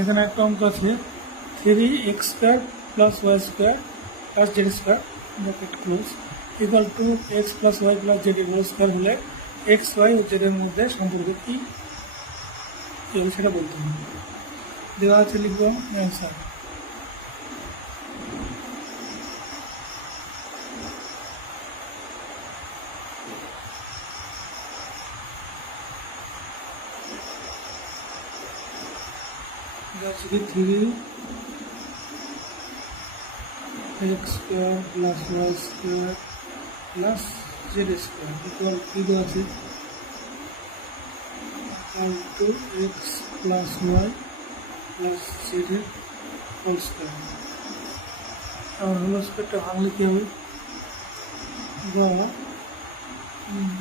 এখানে একটা অঙ্ক আছে। Three x square plus y square plus z square bracket close equal to x plus y plus z whole square হলে x Y ও জেডের মধ্যে সম্পর্ক কি? সেটা বলতে হবে। দেওয়া আছে লিখব answer Three x square plus y square plus z square equal কি দেওয়া আছে x plus y plus z এর হোল স্কোয়ার হোল স্কোয়ারটা ভাঙলে কি হবে বা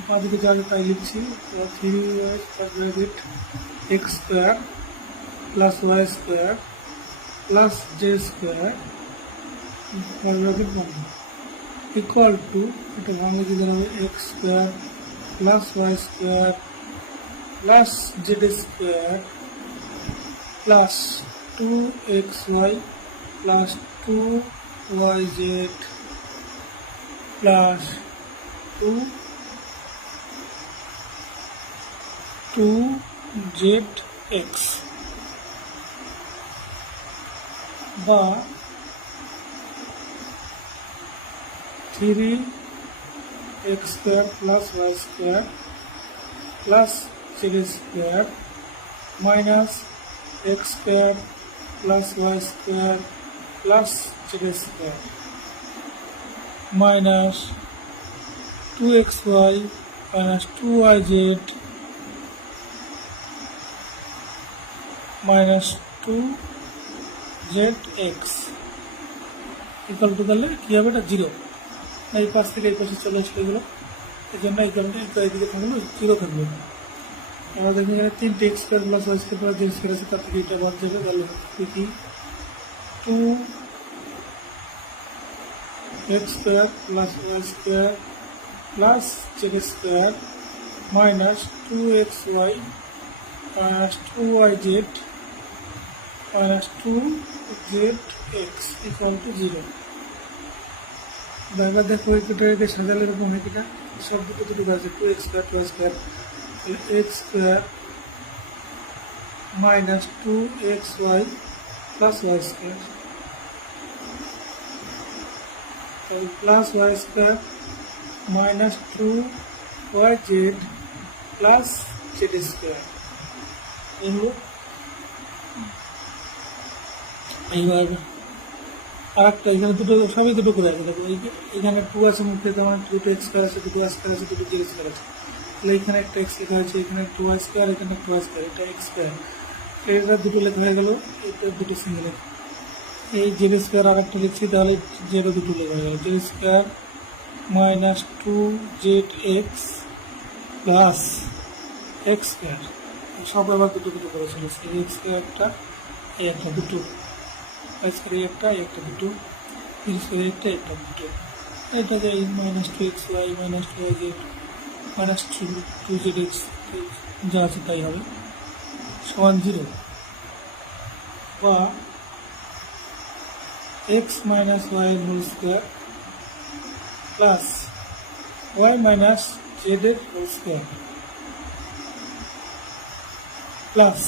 বাঁদিকে যা তাই লিখছি three Y plus bracket X square plus Y square plus Z square bracket বানাবো ইকুয়াল টু এটা ভাঙলে কি দাঁড়াবে X square plus Y square plus Z square plus two X Y plus two Y Z plus two two Z X বা three X square plus Y square plus Z square minus X square plus y square plus z square minus two x y minus two y z minus two z x equal to তাহলে কী হবে এটা zero এই পাশ থেকে এই পাশে চলে আসলে এগুলো এই জন্য ইকালটা এইদিকে থাকল জিরো থাকবে এবার দেখুন এখানে তিনটে x square plus y square plus z square আছে, তার থেকে এটা বাদ যাবে, তাহলে কি? Two x square plus y square plus z square minus two x y minus two y z z x equal to zero এবার দেখো এটাকে সাজালে এরকম এটা সব দুটো দুটো আছে। Two x square two square x square minus two x y plus y square তাহলে plus y square minus two y z plus z square এগুলো এইবার আর একটা এখানে দুটো, সবই দুটো করে আছে। দেখো এখানে টু আছে, মুখে তেমন দুটো এক্স স্কোয়ার আছে, দুটো স্কোয়ার আছে, দুটো জেড স্কোয়ার আছে। তাহলে এখানে একটা এক্স লেখা হয়েছে, এখানে টু স্কোয়ার এখানে টু স্কোয়ার এটা এক্স এটা দুটো লেখা হয়ে গেল, এটা দুটো সিঙ্গেল এই জেড স্কোয়ার আর একটা লিখছি, তাহলে জেডও দুটো লেখা হয়ে গেল। Z square minus two z x plus x square সব এবার দুটো দুটো করে চলেছে। এক্স স্কোয়ারটা এই একটা, দুটো। স্কোয়ার একটা একটা দুটো, তিরিশ একটা একটা দুটো। এটা যে minus two x y minus two y z minus two two z x যা আছে তাই হবে। সমান জিরো বা x minus y whole square plus y minus z এর whole square plus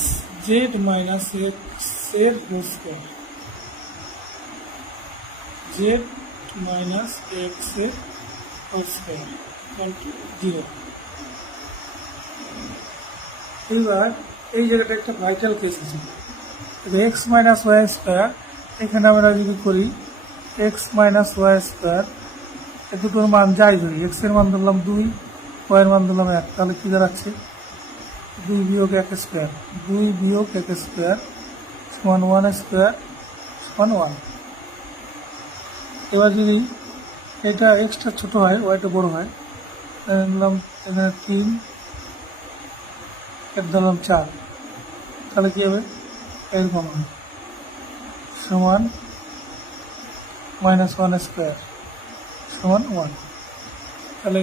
z minus এক্সের হোল স্কোয়ার জেড মাইনাস এক্সের square equal to zero এবার এই জায়গাটা একটা ভাইটাল কেস আছে। এক্স মাইনাস ওয়াই স্কোয়ার এখানে আমরা যদি করি এক্স মাইনাস ওয়াই স্কোয়ার এ দুটোর মান যাই ধরি এক্সের মান ধরলাম দুই ওয়াই মান ধরলাম এক, তাহলে কী দাঁড়াচ্ছে? দুই বিয়োগ এক স্কোয়ার দুই বিয়োগ এক স্কোয়ার সমান ওয়ান স্কোয়ার সমান ওয়ান এবার যদি এটা এক্সট্রা ছোট হয় ওয়াইটা বড় হয়, তাহলে নিলাম এখানে তিন এর ধরলাম চার। তাহলে কী হবে? এরকম হবে। সমান মাইনাস ওয়ান স্কোয়ার সমান ওয়ান তাহলে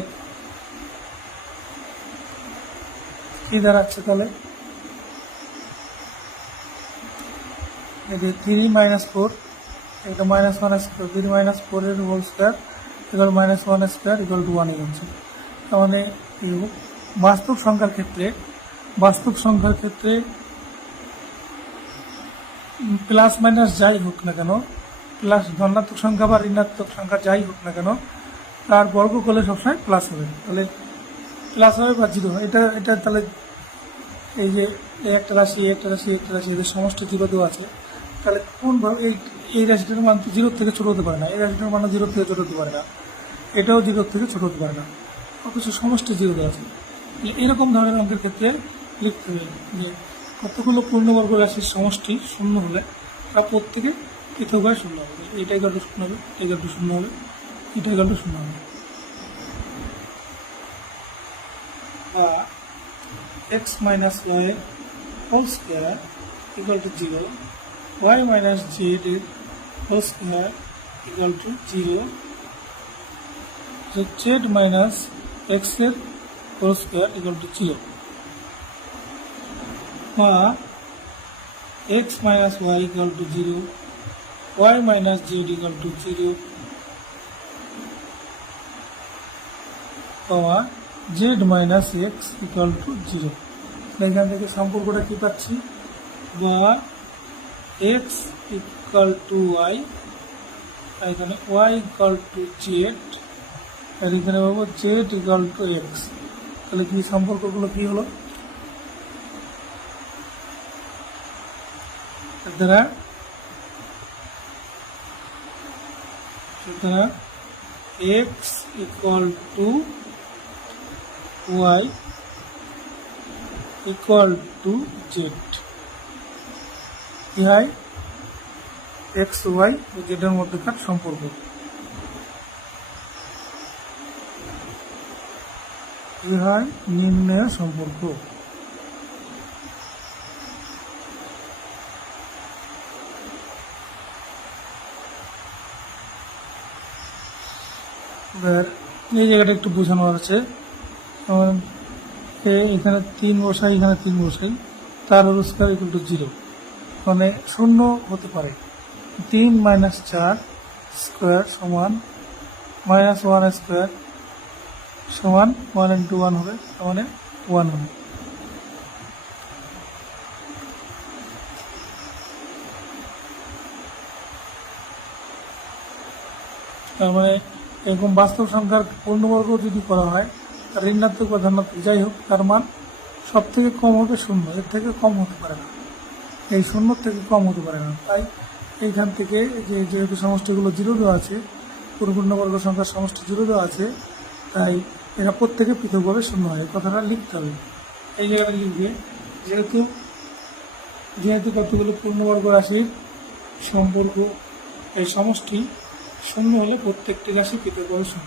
কী দাঁড়াচ্ছে তাহলে? এই যে থ্রি মাইনাস ফোর এটা minus one square three minus ফোরের whole square equal minus one square equal to one হচ্ছে তার মানে বাস্তব সংখ্যার ক্ষেত্রে, বাস্তব সংখ্যার ক্ষেত্রে প্লাস মাইনাস যাই হোক না কেন প্লাস ধনাত্মক সংখ্যা বা ঋণাত্মক সংখ্যা যাই হোক না কেন, তার বর্গ করলে সবসময় প্লাস হবে। তাহলে প্লাস হবে বা জিরো এটা এটা তাহলে এই যে একটা রাশি একটা রাশি একটা রাশি, এদের সমস্ত জিরো দেওয়া আছে। তাহলে কোনভাবে এই এই রাশিটার মান জিরোর থেকে ছোট হতে পারে না। এই রাশিটার মান জিরোর থেকে ছোট হতে পারে না। এটাও জিরোর থেকে ছোট হতে পারে না। অথচ সমস্ত জিরো আছে। এরকম ধরনের অঙ্কের ক্ষেত্রে লিখতে হবে যে কতগুলো পূর্ণবর্গ রাশির সমষ্টি শূন্য হলে তা প্রত্যেকে পৃথকভাবে শূন্য হবে। এটাই গল্প শূন্য হবে, এটাই গল্প শূন্য হবে, এটাই গল্প শূন্য হবে। বা x minus y whole square equal to 0 y minus z whole square equal to 0 so z minus x whole square equal to 0 বা x minus y equal to 0 y minus z equal to 0 comma z minus x equal to zero এখান থেকে সম্পর্কটা কি পাচ্ছি বা x equal to Y এখানে y equal to Z আর এখানে পাবো জেড ইকুয়াল টু এক্স তাহলে কি সম্পর্কগুলো কি হলো? দ্বারা সুতরাং x equal to y equal to z ইহাই এক্স ওয়াই ও জেডের মধ্যেকার সম্পর্ক। ইহাই নির্ণয় সম্পর্ক। এই জায়গাটা একটু বোঝানো আছে। এ এখানে তিন বসাই, এখানে তিন বসাই, তার হল স্কোয়ার ইকুয়াল টু জিরো মানে শূন্য হতে পারে। তিন মাইনাস চার স্কোয়ার সমান মাইনাস ওয়ান স্কোয়ার সমান ওয়ান ইন্টু ওয়ান হবে, তার মানে ওয়ান হবে। তার মানে এরকম বাস্তব সংখ্যার পূর্ণবর্গ যদি করা হয়, তার ঋণাত্মক বা ধনাত্মক, যাই হোক, তার মান সব থেকে কম হবে শূন্য, এর থেকে কম হতে পারে না। এই শূন্যর থেকে কম হতে পারে না, তাই এইখান থেকে যে যেহেতু সমষ্টিগুলো জিরো দেওয়া আছে পূর্ণবর্গ সংখ্যার সমষ্টি জিরো দেওয়া আছে, তাই এরা প্রত্যেকে পৃথকভাবে শূন্য হয়। কথাটা লিখতে হবে। এই জায়গাটা লিখবে, যেহেতু যেহেতু কতগুলো পূর্ণবর্গ রাশির সম্পর্ক, এই সমষ্টি শূন্য হলে প্রত্যেকটি রাশি পৃথকভাবে শূন্য।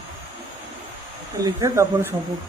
লিখে তারপরে সম্পর্ক